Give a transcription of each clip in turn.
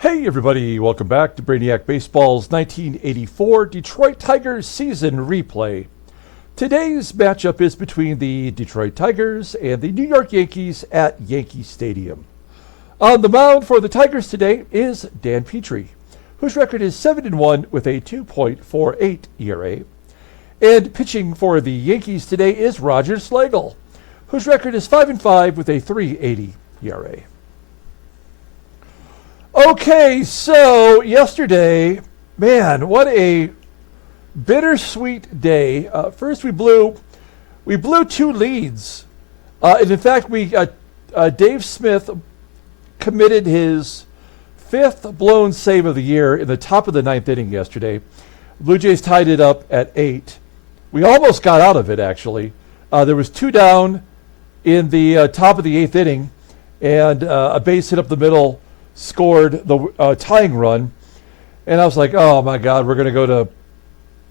Hey everybody, welcome back to Brainiac Baseball's 1984 Detroit Tigers season replay. Today's matchup is between the Detroit Tigers and the New York Yankees at Yankee Stadium. On the mound for the Tigers today is Dan Petry, whose record is 7-1 with a 2.48 ERA. And pitching for the Yankees today is Roger Slagle, whose record is 5-5 with a 3.80 ERA. Okay, so yesterday, man, what a bittersweet day. First, we blew two leads, and in fact, Dave Smith committed his fifth blown save of the year in the top of the ninth inning yesterday. Blue Jays tied it up at 8. We almost got out of it, actually. There was 2 down in the top of the 8th inning, and a base hit up the middle scored the tying run, and I was like, oh my God, we're going to go to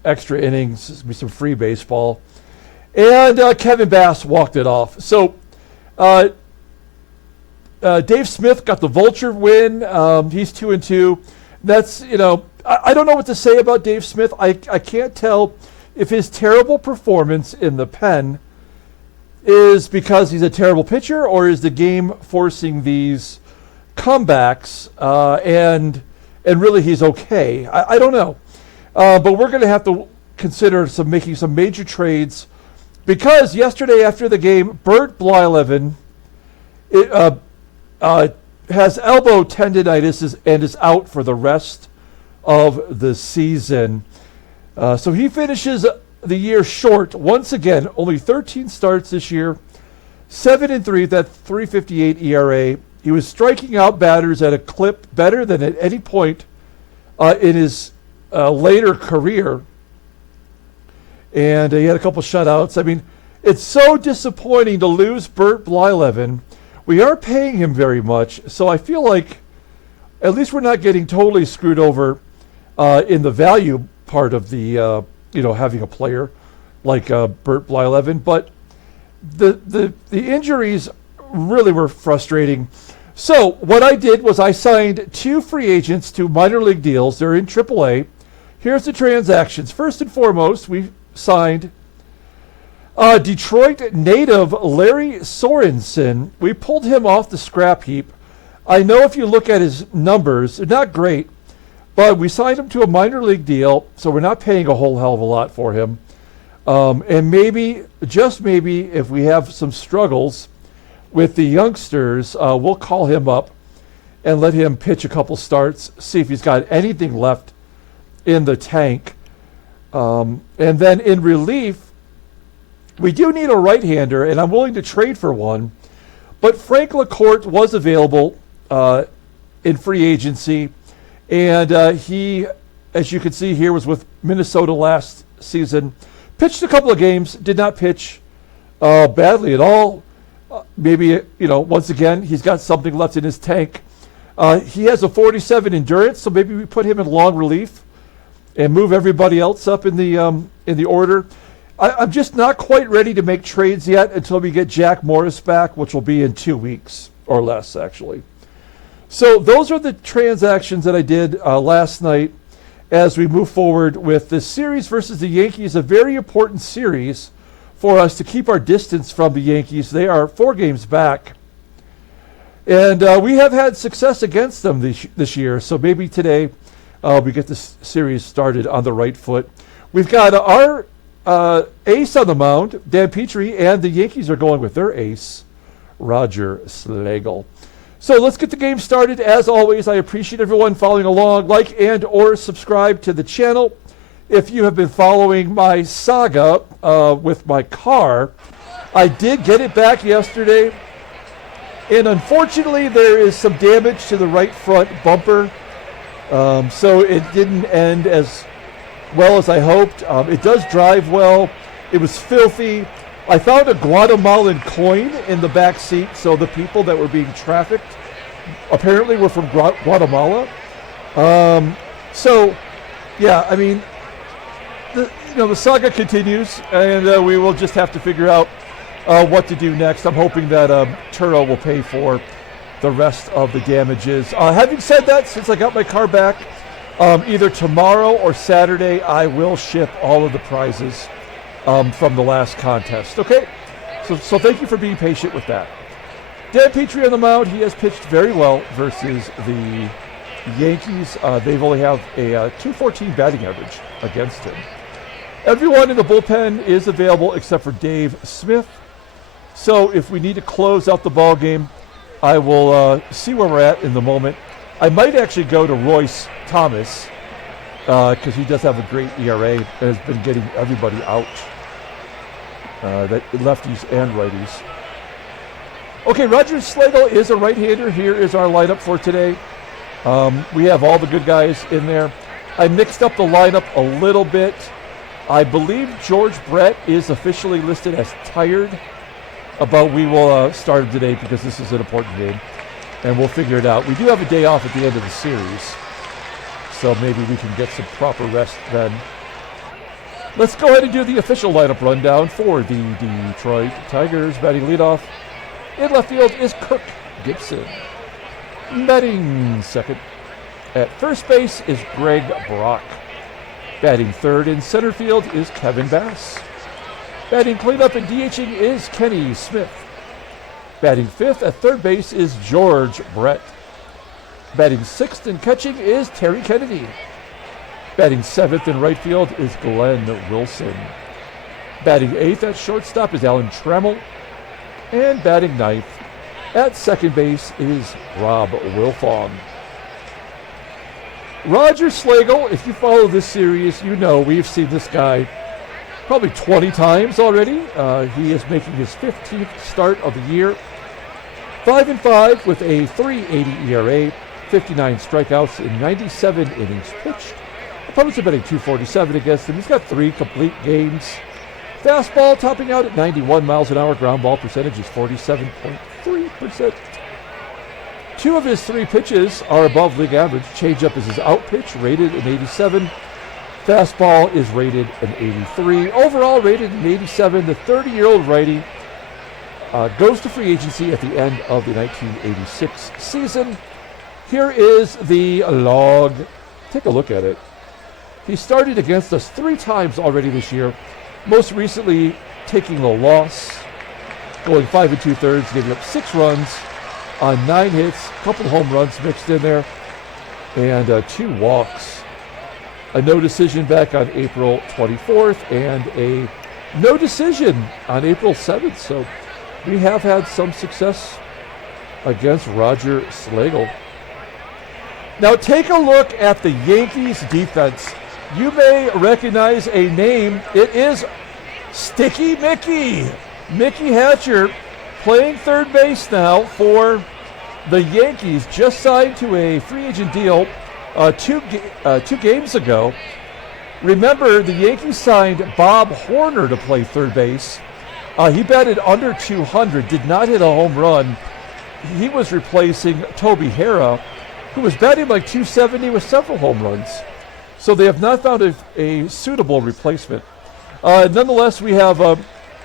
extra innings. This will be some free baseball. And Kevin Bass walked it off. So Dave Smith got the vulture win. He's 2-2. That's, I don't know what to say about Dave Smith. I can't tell if his terrible performance in the pen is because he's a terrible pitcher, or is the game forcing these comebacks, and really he's okay. I don't know, but we're going to have to consider making some major trades, because yesterday after the game, Bert Blyleven has elbow tendonitis and is out for the rest of the season. So he finishes the year short once again. Only 13 starts this year, 7-3. That's 3.58 ERA. He was striking out batters at a clip better than at any point in his later career. And he had a couple shutouts. I mean, it's so disappointing to lose Bert Blyleven. We are paying him very much, so I feel like at least we're not getting totally screwed over in the value part of the, having a player like Bert Blyleven. But the injuries really were frustrating. So what I did was I signed 2 free agents to minor league deals. They're in AAA. Here's the transactions. First and foremost, we signed Detroit native Larry Sorensen. We pulled him off the scrap heap. I know if you look at his numbers, they're not great, but we signed him to a minor league deal, so we're not paying a whole hell of a lot for him. And maybe, just maybe, if we have some struggles with the youngsters, we'll call him up and let him pitch a couple starts, see if he's got anything left in the tank. And then in relief, we do need a right-hander, and I'm willing to trade for one. But Frank LaCourte was available in free agency, and he, as you can see here, was with Minnesota last season. Pitched a couple of games, did not pitch badly at all. Maybe, once again, he's got something left in his tank. He has a 47 endurance, so maybe we put him in long relief and move everybody else up in the order. I'm just not quite ready to make trades yet until we get Jack Morris back, which will be in 2 weeks or less, actually. So those are the transactions that I did last night as we move forward with this series versus the Yankees, a very important series for us to keep our distance from the Yankees. They are 4 games back. And we have had success against them this year, so maybe today we get this series started on the right foot. We've got our ace on the mound, Dan Petry, and the Yankees are going with their ace, Roger Slagle. So let's get the game started. As always, I appreciate everyone following along. Like and or subscribe to the channel. If you have been following my saga with my car, I did get it back yesterday. And unfortunately, there is some damage to the right front bumper. So it didn't end as well as I hoped. It does drive well. It was filthy. I found a Guatemalan coin in the back seat, so the people that were being trafficked apparently were from Guatemala. So, yeah, I mean, the saga continues, and we will just have to figure out what to do next. I'm hoping that Turo will pay for the rest of the damages. Having said that, since I got my car back, either tomorrow or Saturday, I will ship all of the prizes from the last contest. Okay, so thank you for being patient with that. Dan Petry on the mound. He has pitched very well versus the Yankees. They've only have a .214 batting average against him. Everyone in the bullpen is available except for Dave Smith. So if we need to close out the ball game, I will see where we're at in the moment. I might actually go to Royce Thomas because he does have a great ERA and has been getting everybody out, that lefties and righties. Okay, Roger Slagle is a right-hander. Here is our lineup for today. We have all the good guys in there. I mixed up the lineup a little bit. I believe George Brett is officially listed as tired, but we will start him today because this is an important game, and we'll figure it out. We do have a day off at the end of the series, so maybe we can get some proper rest then. Let's go ahead and do the official lineup rundown for the Detroit Tigers. Batting leadoff in left field is Kirk Gibson. Batting second at first base is Greg Brock. Batting third in center field is Kevin Bass. Batting cleanup and DHing is Kenny Smith. Batting fifth at third base is George Brett. Batting sixth and catching is Terry Kennedy. Batting seventh in right field is Glenn Wilson. Batting eighth at shortstop is Alan Trammell. And batting ninth at second base is Rob Wilfong. Roger Slagle, if you follow this series, you know we've seen this guy probably 20 times already. He is making his 15th start of the year. 5-5 with a .380 ERA, 59 strikeouts in 97 innings pitched. Opponents are betting .247 against him. He's got 3 complete games. Fastball topping out at 91 miles an hour. Ground ball percentage is 47.3%. 2 of his 3 pitches are above league average. Changeup is his out pitch, rated an 87. Fastball is rated an 83. Overall rated an 87. The 30-year-old righty goes to free agency at the end of the 1986 season. Here is the log. Take a look at it. He started against us 3 times already this year, most recently taking the loss, going 5 2/3, giving up 6 runs on 9 hits, a couple home runs mixed in there, and 2 walks. A no decision back on April 24th and a no decision on April 7th. So we have had some success against Roger Slagle. Now take a look at the Yankees defense. You may recognize a name. It is Sticky Mickey. Mickey Hatcher playing third base now for the Yankees. Just signed to a free agent deal two games ago. Remember, the Yankees signed Bob Horner to play third base. He batted under 200, did not hit a home run. He was replacing Toby Harrah, who was batting like 270 with several home runs. So they have not found a suitable replacement. Nonetheless, we have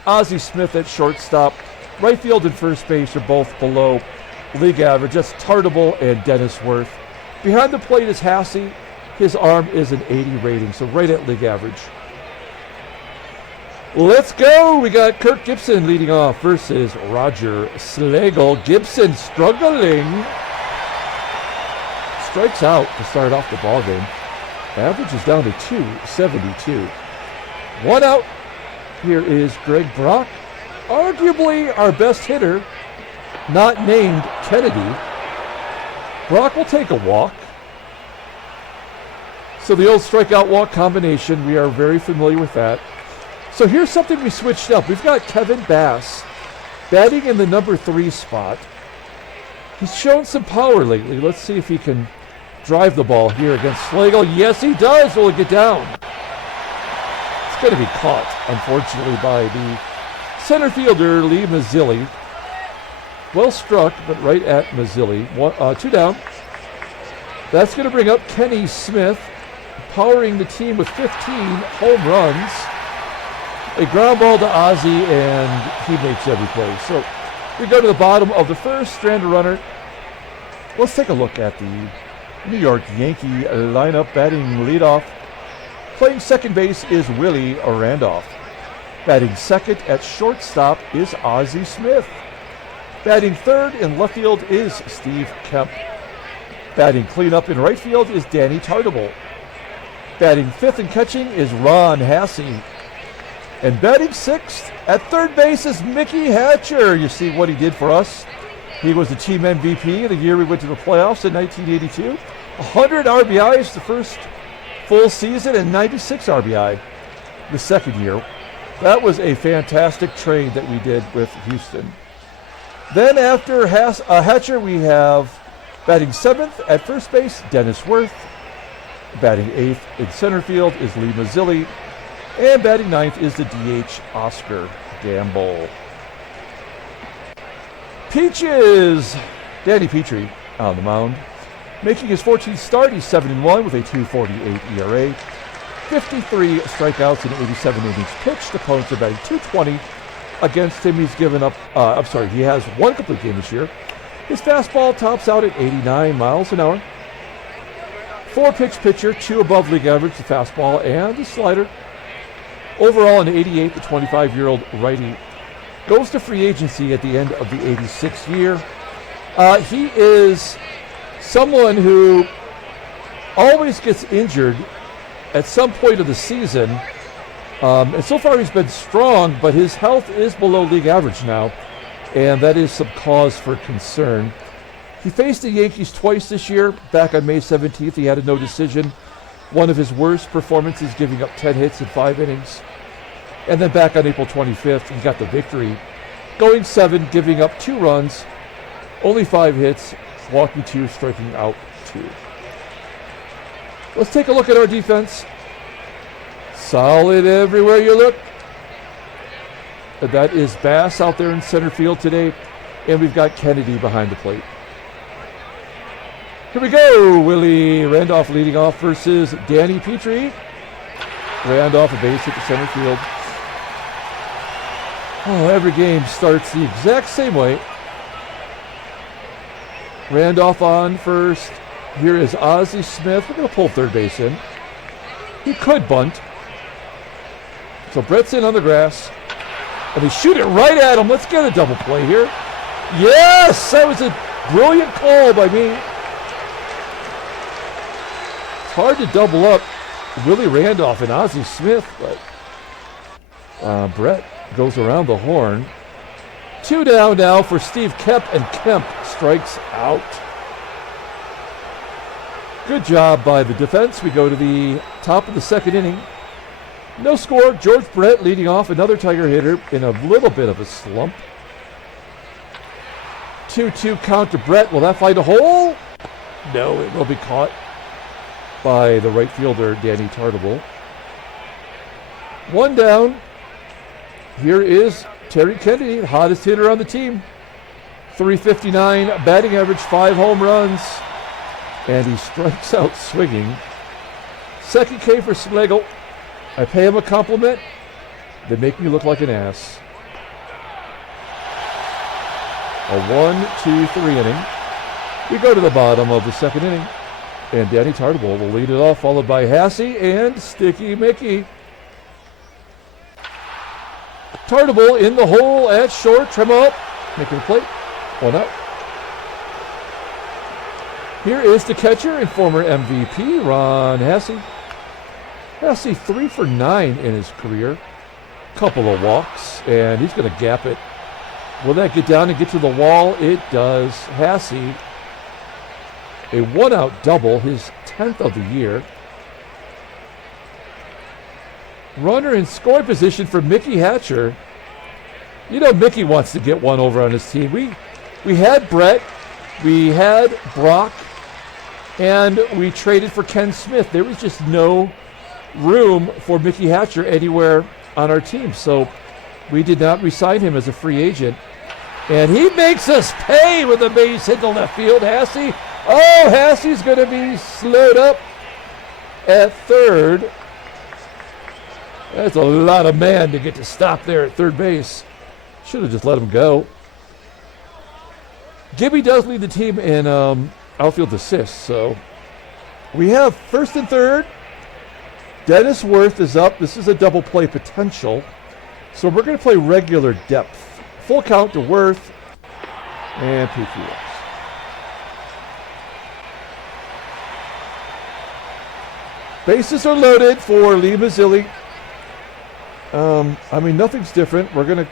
Ozzie Smith at shortstop. Right field and first base are both below league average. That's TARTABULL and Dennis Worth. Behind the plate is HASSEY. His arm is an 80 rating, so right at league average. Let's go. We got Kirk Gibson leading off versus Roger Slagle. Gibson struggling. Strikes out to start off the ball game. Average is down to 272. 1 out. Here is Greg Brock, arguably our best hitter, not named Kennedy. Brock will take a walk. So the old strikeout walk combination, we are very familiar with that. So here's something we switched up. We've got Kevin Bass batting in the number 3 spot. He's shown some power lately. Let's see if he can drive the ball here against Slagle. Yes, he does. Will it get down? It's going to be caught, unfortunately, by the center fielder, Lee Mazzilli. Well struck, but right at Mazzilli. 2 down. That's going to bring up Kenny Smith, powering the team with 15 home runs. A ground ball to Ozzie, and he makes every play. So we go to the bottom of the first, strand a runner Let's take a look at the New York Yankee lineup. Batting leadoff, playing second base is Willie Randolph. Batting second at shortstop is Ozzie Smith. Batting third in left field is Steve Kemp. Batting cleanup in right field is Danny TARTABULL. Batting fifth and catching is Ron HASSEY. And batting sixth at third base is Mickey Hatcher. You see what he did for us. He was the team MVP the year we went to the playoffs in 1982. 100 RBIs the first full season and 96 RBI the second year. That was a fantastic trade that we did with Houston. Then after Hatcher, we have batting seventh at first base, Dennis Worth. Batting eighth in center field is Lee Mazzilli. And batting ninth is the DH, Oscar Gamble. Peaches! Danny Petry on the mound. Making his 14th start, he's 7-1 with a 2.48 ERA. 53 strikeouts and 87 innings pitched. Opponents are batting .220 against him. He's given up, he has one complete game this year. His fastball tops out at 89 miles an hour. 4-pitch pitcher, 2 above league average, the fastball and the slider. Overall, an 88, the 25-year-old righty goes to free agency at the end of the 86th year. He is someone who always gets injured at some point of the season. And so far he's been strong, but his health is below league average now, and that is some cause for concern. He faced the Yankees twice this year. Back on May 17th, he had a no decision. One of his worst performances, giving up 10 hits in 5 innings. And then back on April 25th, he got the victory, going 7, giving up 2 runs, only 5 hits, walking 2, striking out 2. Let's take a look at our defense. Solid everywhere you look. That is Bass out there in center field today, and we've got Kennedy behind the plate. Here we go. Willie Randolph leading off versus Danny Petry. Randolph a base hit to center field. Oh, every game starts the exact same way. Randolph on first. Here is Ozzie Smith. We're going to pull third base in. He could bunt. So Brett's in on the grass. And they shoot it right at him. Let's get a double play here. Yes! That was a brilliant call by me. Hard to double up Willie Randolph and Ozzie Smith, but Brett goes around the horn. 2 down now for Steve Kemp, and Kemp strikes out. Good job by the defense. We go to the top of the second inning. No score. George Brett leading off, another Tiger hitter in a little bit of a slump. 2-2 count to Brett. Will that find a hole? No, it will be caught by the right fielder, Danny TARTABULL. 1 down. Here is Terry Kennedy, the hottest hitter on the team. .359 batting average, 5 home runs. And he strikes out swinging. Second K for Slagle. I pay him a compliment. They make me look like an ass. A 1-2-3 inning. We go to the bottom of the second inning. And Danny TARTABULL will lead it off, followed by HASSEY and Sticky Mickey. TARTABULL in the hole at short. TRAMMELL up. Making the plate. 1 out. Here is the catcher and former MVP, Ron HASSEY. HASSEY 3 for 9 in his career. Couple of walks, and he's going to gap it. Will that get down and get to the wall? It does. HASSEY, a 1-out double, his 10th of the year. Runner in scoring position for Mickey Hatcher. You know Mickey wants to get one over on his team. We had Brett, we had Brock, and we traded for Ken Smith. There was just no room for Mickey Hatcher anywhere on our team, so we did not re-sign him as a free agent. And he makes us pay with a base hit to left field. HASSEY. Oh, HASSEY's going to be slowed up at third. That's a lot of man to get to stop there at third base. Should have just let him go. Gibby does lead the team in outfield assist. So we have first and third. Dennis Worth is up. This is a double play potential. So we're going to play regular depth. Full count to Worth and Petry. Bases are loaded for Lee Mazzilli. I mean, nothing's different. We're going to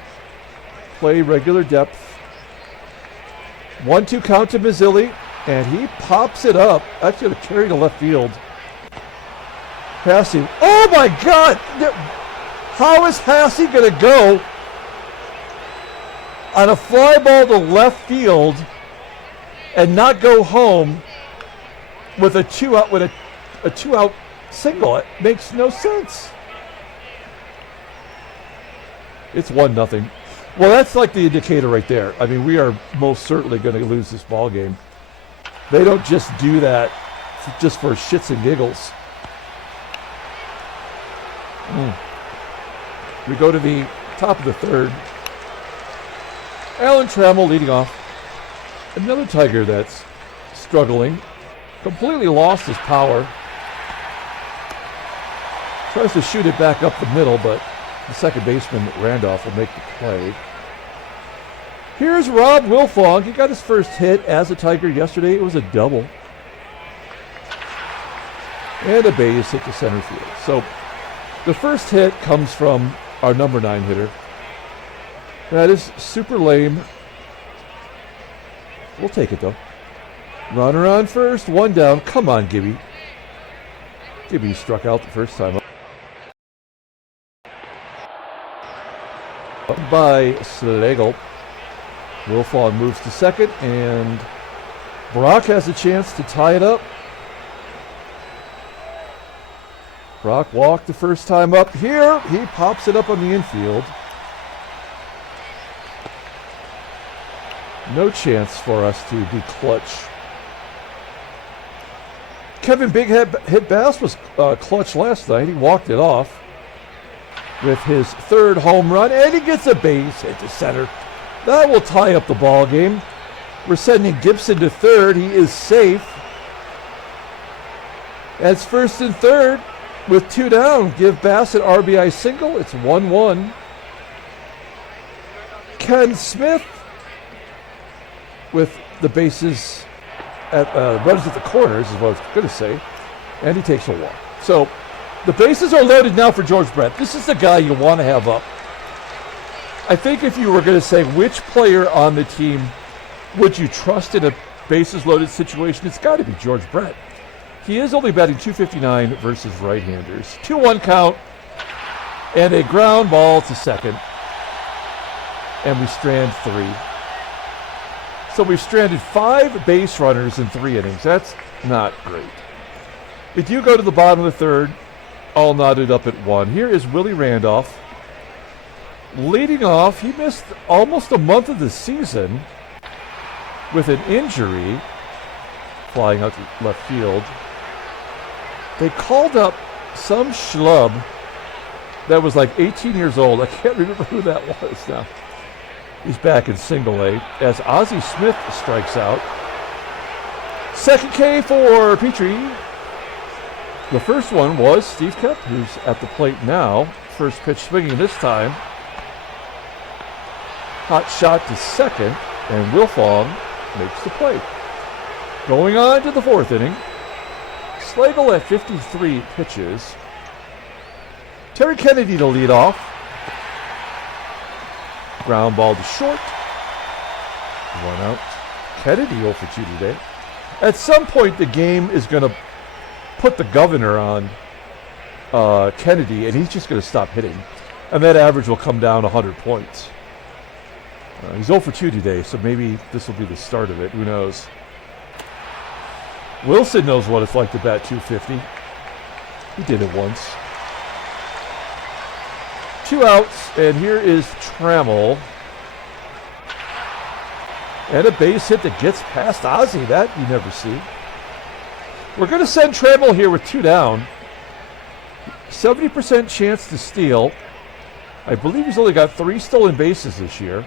play regular depth. 1-2 count to Mazzilli, and he pops it up. That's going to carry to left field. HASSEY. Oh my God! How is HASSEY going to go on a fly ball to left field and not go home with a two-out single? It makes no sense. It's 1-0. Well, that's like the indicator right there. I mean, we are most certainly going to lose this ball game. They don't just do that just for shits and giggles. We go to the top of the third. Alan Trammell leading off. Another Tiger that's struggling. Completely lost his power. Tries to shoot it back up the middle, but the second baseman, Randolph, will make the play. Here's Rob Wilfong. He got his first hit as a Tiger yesterday. It was a double. And a base hit to center field. So the first hit comes from our number 9 hitter. That is super lame. We'll take it, though. Runner on first, 1 down. Come on, Gibby. Gibby struck out the first time. By Slagle. Wilfong moves to second, and Brock has a chance to tie it up. Brock walked the first time up. Here, he pops it up on the infield. No chance for us to be clutch. Kevin Big Hit Bass was clutch last night. He walked it off with his third home run, and he gets a base hit to center. That will tie up the ball game. We're sending Gibson to third. He is safe. As first and third with 2 down. Give Bass an RBI single. It's 1-1. Ken Smith with the bases at runners at the corners is what I was going to say, and he takes a walk. So the bases are loaded now for George Brett. This is the guy you want to have up. I think if you were going to say which player on the team would you trust in a bases loaded situation, it's got to be George Brett. He is only batting .259 versus right-handers. 2-1 count and a ground ball to second. And we strand 3. So we've stranded 5 base runners in 3 innings. That's not great. If you go to the bottom of the third, all knotted up at 1. Here is Willie Randolph. Leading off, he missed almost a month of the season with an injury, flying out to left field. They called up some schlub that was like 18 years old. I can't remember who that was now. He's back in single A as Ozzie Smith strikes out. Second K for Petry. The first one was Steve Kemp, who's at the plate now. First pitch swinging this time. Hot shot to second, and Wilfong makes the play. Going on to the 4th inning. Slagle at 53 pitches. Terry Kennedy to lead off. Ground ball to short. 1 out. Kennedy 0 for 2 today. At some point, the game is going to put the governor on Kennedy, and he's just going to stop hitting. And that average will come down 100 points. He's 0 for 2 today, so maybe this will be the start of it. Who knows? Wilson knows what it's like to bat .250. He did it once. 2 outs, and here is Trammell. And a base hit that gets past Ozzie. That you never see. We're going to send Trammell here with 2 down. 70% chance to steal. I believe he's only got 3 stolen bases this year.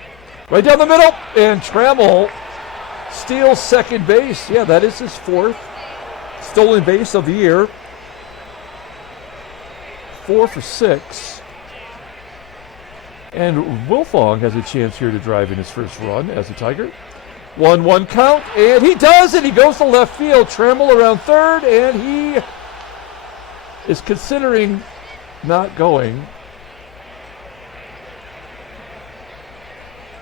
Right down the middle, and Trammell steals second base. Yeah, that is his 4th stolen base of the year. 4 for 6. And Wilfong has a chance here to drive in his first run as a Tiger. 1-1 count, and he does it. He goes to left field. Trammell around third, and he is considering not going.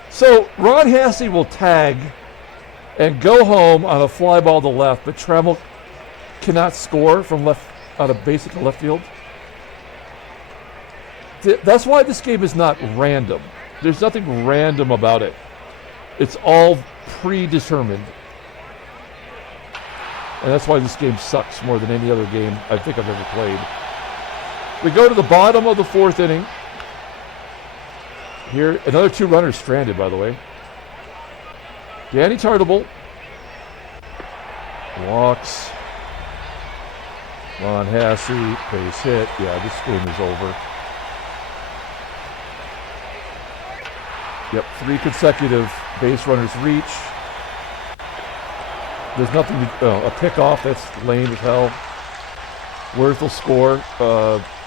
So Ron Hassey will tag and go home on a fly ball to left, but Trammell cannot score from left out of basic left field. That's why this game is not random. There's nothing random about it. It's all predetermined. And that's why this game sucks more than any other game I think I've ever played. We go to the bottom of the 4th inning. Here, another 2 runners stranded, by the way. Danny TARTABULL walks. Ron Hassey, base hit. Yeah, this game is over. Yep, 3 consecutive base runners reach. There's nothing to, a pickoff, that's lame as hell. WERTH will score.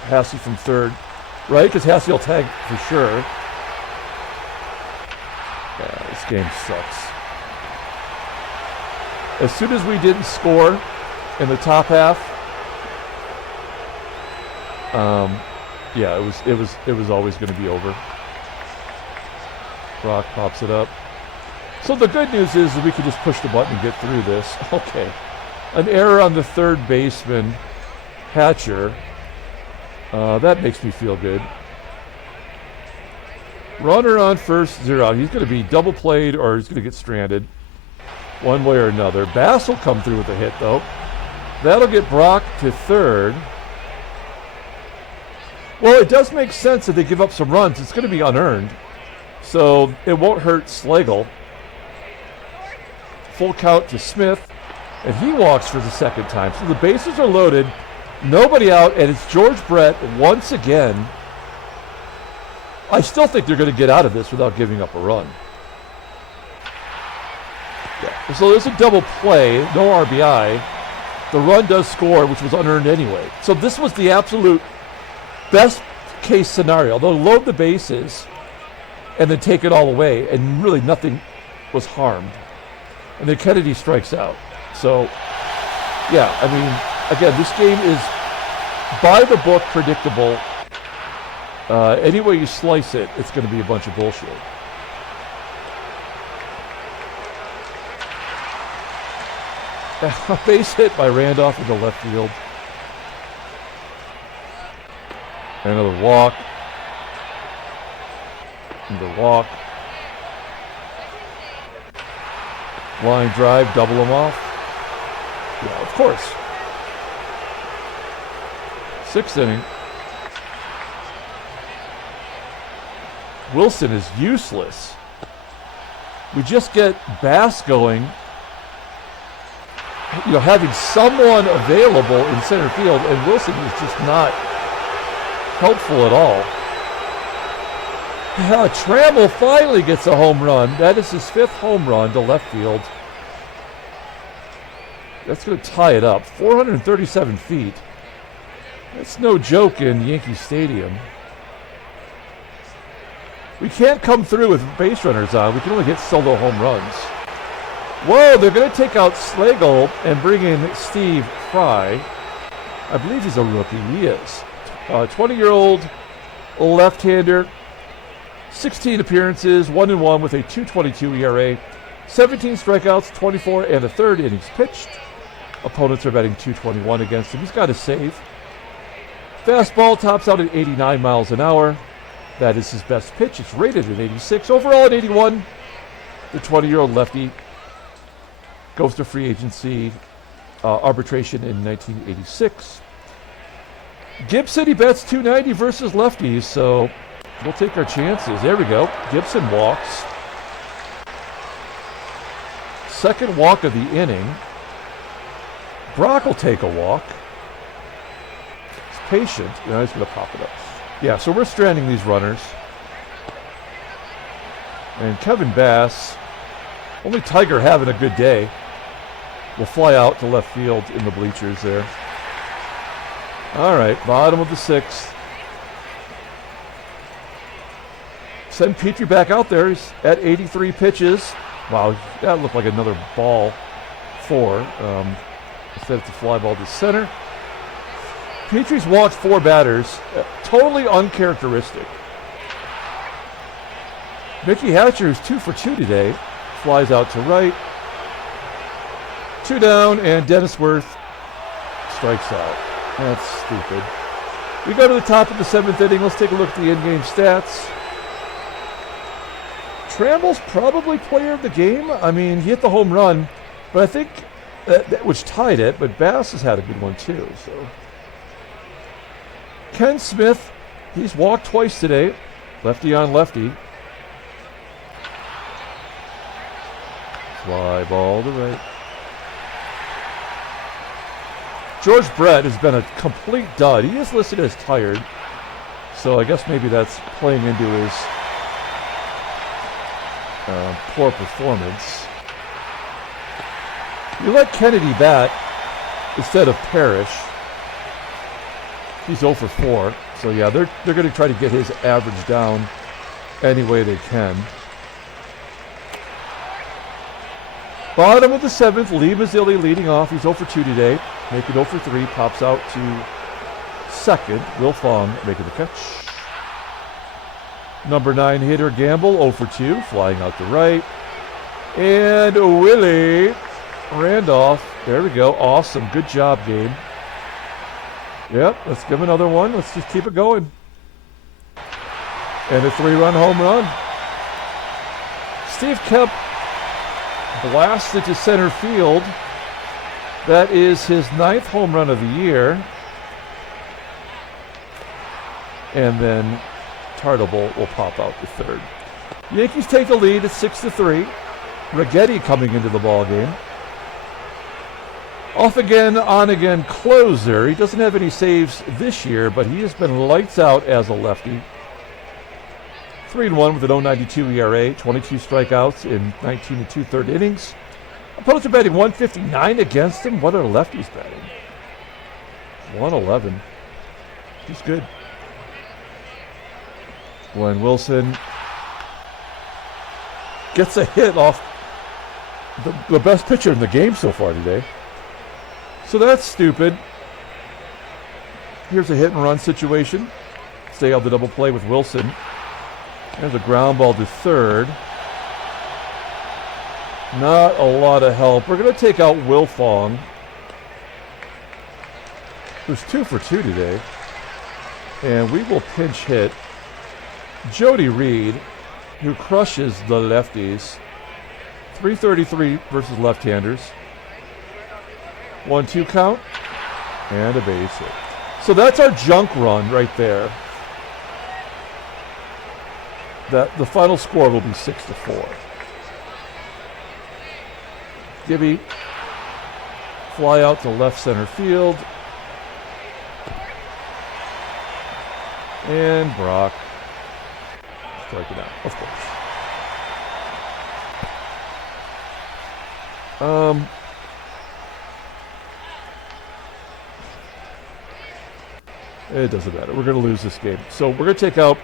Hassey from third, right? Because Hassey will tag for sure. Yeah, this game sucks. As soon as we didn't score in the top half, yeah, it was always going to be over. Brock pops it up. So the good news is that we can just push the button and get through this. Okay. An error on the third baseman, Hatcher. That makes me feel good. Runner on first, 0 out. He's going to be double played or he's going to get stranded one way or another. Bass will come through with a hit, though. That'll get Brock to third. Well, it does make sense that they give up some runs. It's going to be unearned. So it won't hurt Slagle. Full count to Smith, and he walks for the second time. So the bases are loaded, nobody out, and it's George Brett once again. I still think they're going to get out of this without giving up a run. Yeah. So there's a double play, no RBI. The run does score, which was unearned anyway. So this was the absolute best case scenario. They'll load the bases and then take it all away, and really nothing was harmed. And then Kennedy strikes out. So, yeah, I mean, again, this game is by the book predictable. Any way you slice it, it's going to be a bunch of bullshit. A base hit by Randolph into left field. Another walk. Another walk. Line drive, double him off. Yeah, of course. 6th inning. Wilson is useless. We just get Bass going. You know, having someone available in center field, and Wilson is just not helpful at all. Trammell finally gets a home run. That is his 5th home run to left field. That's going to tie it up. 437 feet. That's no joke in Yankee Stadium. We can't come through with base runners on. We can only hit solo home runs. Whoa, they're going to take out Slagle and bring in Steve Fry. I believe he's a rookie. He is. 20-year-old left-hander. 16 appearances, 1-1 with a 2.22 ERA. 17 strikeouts, 24 and a third innings pitched. Opponents are batting .221 against him. He's got a save. Fastball tops out at 89 miles an hour. That is his best pitch. It's rated at 86. Overall at 81. The 20-year-old lefty goes to free agency arbitration in 1986. Gibson, he bets 290 versus lefties, so we'll take our chances. There we go. Gibson walks. Second walk of the inning. Brock will take a walk. He's patient. Now he's going to pop it up. Yeah, so we're stranding these runners. And Kevin Bass Only Tiger having a good day. Will fly out to left field in the bleachers there. All right, bottom of the 6th. Send Petry back out there. He's at 83 pitches. Wow, that looked like another ball 4. Instead it's a fly ball to center. Petry's walked 4 batters. Totally uncharacteristic. Mickey Hatcher is 2 for 2 today. Flies out to right. 2 down, and Dennis Worth strikes out. That's stupid. We go to the top of the 7th inning. Let's take a look at the in-game stats. Trammell's probably player of the game. I mean, he hit the home run, but I think which tied it, but Bass has had a good one too. So Ken Smith, he's walked twice today. Lefty on lefty. Fly ball to right. George Brett has been a complete dud. He is listed as tired, so I guess maybe that's playing into his poor performance. You let Kennedy bat instead of Parrish. He's 0 for 4, so yeah, they're going to try to get his average down any way they can. Bottom of the 7th, Lee Mazzilli leading off. He's 0 for 2 today. Making 0 for 3, pops out to second. Wilfong making the catch. Number 9 hitter Gamble, 0 for 2, flying out to right. And Willie Randolph, there we go. Awesome, good job, Gabe. Yep, let's give him another one. Let's just keep it going. And a 3-run home run. Steve Kemp blasted to center field. That is his 9th home run of the year. And then TARTABULL will pop out to third. Yankees take the lead at 6-3. Righetti coming into the ball game. Off again, on again closer. He doesn't have any saves this year, but he has been lights out as a lefty. 3-1 with an 0.92 ERA, 22 strikeouts in 19 2/3 innings. Opponents are batting 159 against him. What are lefties batting? 111. He's good. Glenn Wilson gets a hit off the best pitcher in the game so far today. So that's stupid. Here's a hit and run situation. Stay on the double play with Wilson. There's a ground ball to third. Not a lot of help. We're going to take out Wilfong, who's 2 for 2 today. And we will pinch hit Jody Reed, who crushes the lefties. 333 versus left-handers. 1-2 count. And a base hit. So that's our junk run right there. The final score will be 6-4. Gibby, fly out to left center field. And Brock, strike it out, of course. It doesn't matter. We're going to lose this game. So we're going to take out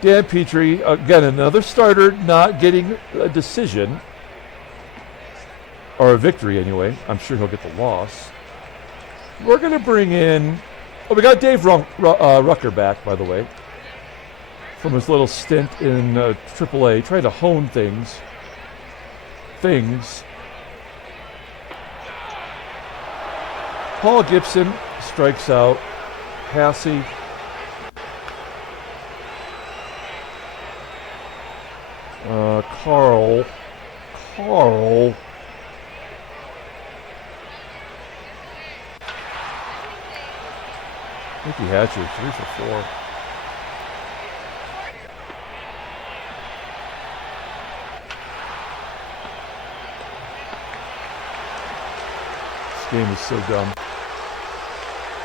Dan Petry. Again, another starter not getting a decision. Or a victory, anyway. I'm sure he'll get the loss. We're going to bring in... Oh, we got Dave Rucker back, by the way, from his little stint in AAA, trying to hone things. Paul Gibson strikes out. HASSEY. Carl. Mickey Hatcher, 3 for 4. This game is so dumb.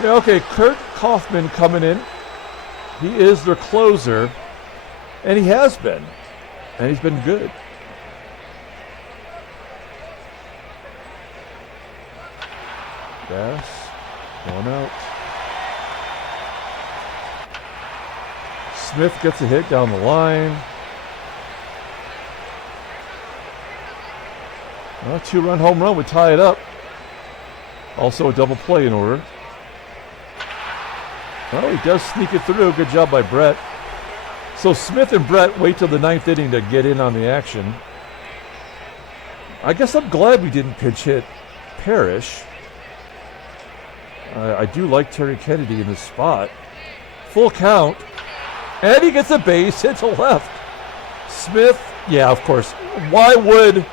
Yeah, okay, Kirk Kaufman coming in. He is their closer, and he has been. And he's been good. Bass. One out. Smith gets a hit down the line. Well, 2-run home run would tie it up. Also a double play in order. Well, he does sneak it through. Good job by Brett. So Smith and Brett wait till the 9th inning to get in on the action. I guess I'm glad we didn't pinch hit Parrish. I do like Terry Kennedy in this spot. Full count. And he gets a base hit to left. Smith, yeah, of course. Why would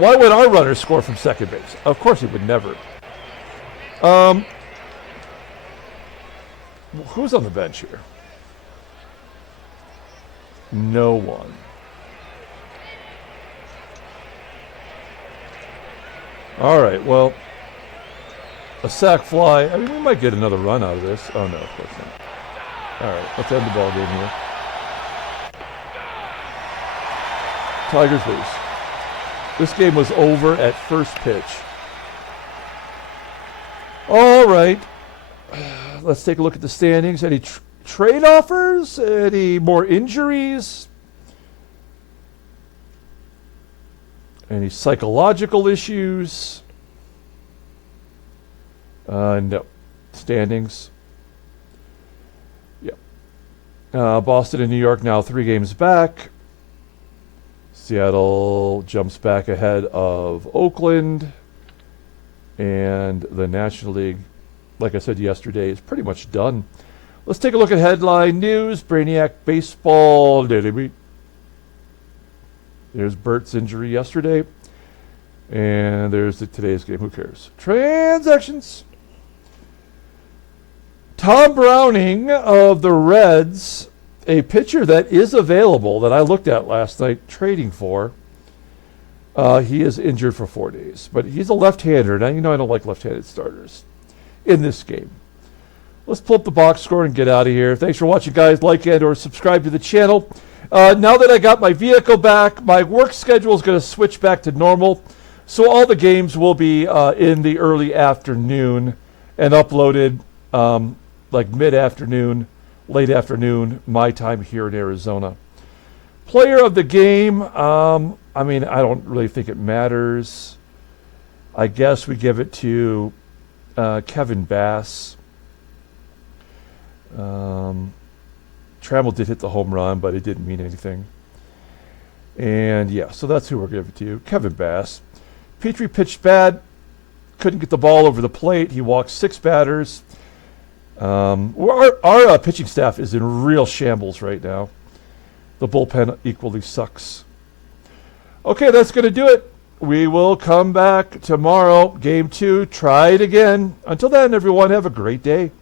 our runner score from second base? Of course he would never. Who's on the bench here? No one. All right, well, a sac fly. I mean, we might get another run out of this. Oh, no, of course not. All right, let's end the ball game here. Tigers lose. This game was over at first pitch. All right. Let's take a look at the standings. Any trade offers? Any more injuries? Any psychological issues? No. Standings. Yep. Boston and New York now 3 games back. Seattle jumps back ahead of Oakland. And the National League, like I said yesterday, is pretty much done. Let's take a look at headline news. Brainiac baseball. There's Bert's injury yesterday. And there's today's game. Who cares? Transactions. Tom Browning of the Reds, a pitcher that is available that I looked at last night trading for. He is injured for 4 days, but he's a left-hander. Now, you know I don't like left-handed starters in this game. Let's pull up the box score and get out of here. Thanks for watching, guys. Like and or subscribe to the channel. Now that I got my vehicle back, my work schedule is going to switch back to normal. So all the games will be in the early afternoon and uploaded like mid-afternoon, late afternoon, my time here in Arizona. Player of the game, I mean, I don't really think it matters. I guess we give it to Kevin Bass. Trammell did hit the home run, but it didn't mean anything. And yeah, so that's who we're giving it to. Kevin Bass. Petry pitched bad. Couldn't get the ball over the plate. He walked 6 batters. Our pitching staff is in real shambles right now. The bullpen equally sucks. Okay, that's going to do it. We will come back tomorrow. Game 2. Try it again. Until then, everyone, have a great day.